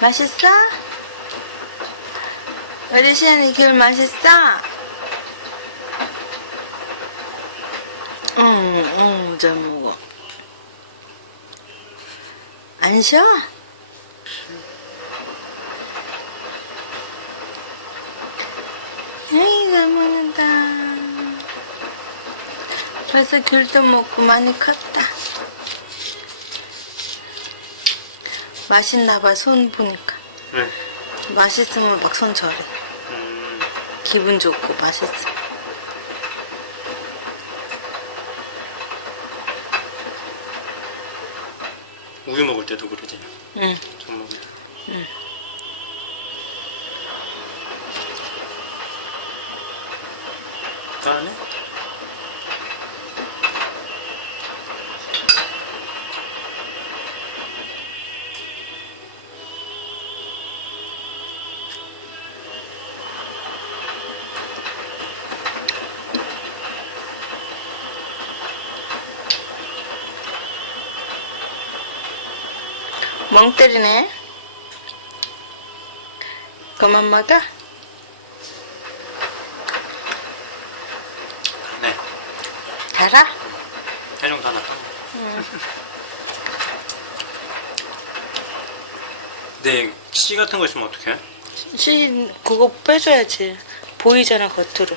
맛있어? 우리 시안이 귤 맛있어? 응, 응, 잘 먹어. 안 쉬어? 에이, 잘 먹는다. 벌써 귤도 먹고 많이 컸다. 맛있나 봐, 손 보니까. 네. 맛있으면 막 손 저래. 음, 기분 좋고 맛있어. 우유 먹을 때도 그러지. 응. 전 먹을 때. 응. 다음에 멍 때리네. 그만 먹어? 네. 달아? 해정 다 났다. 근데 씨 같은 거 있으면 어떡해? 씨, 그거 빼줘야지. 보이잖아, 겉으로.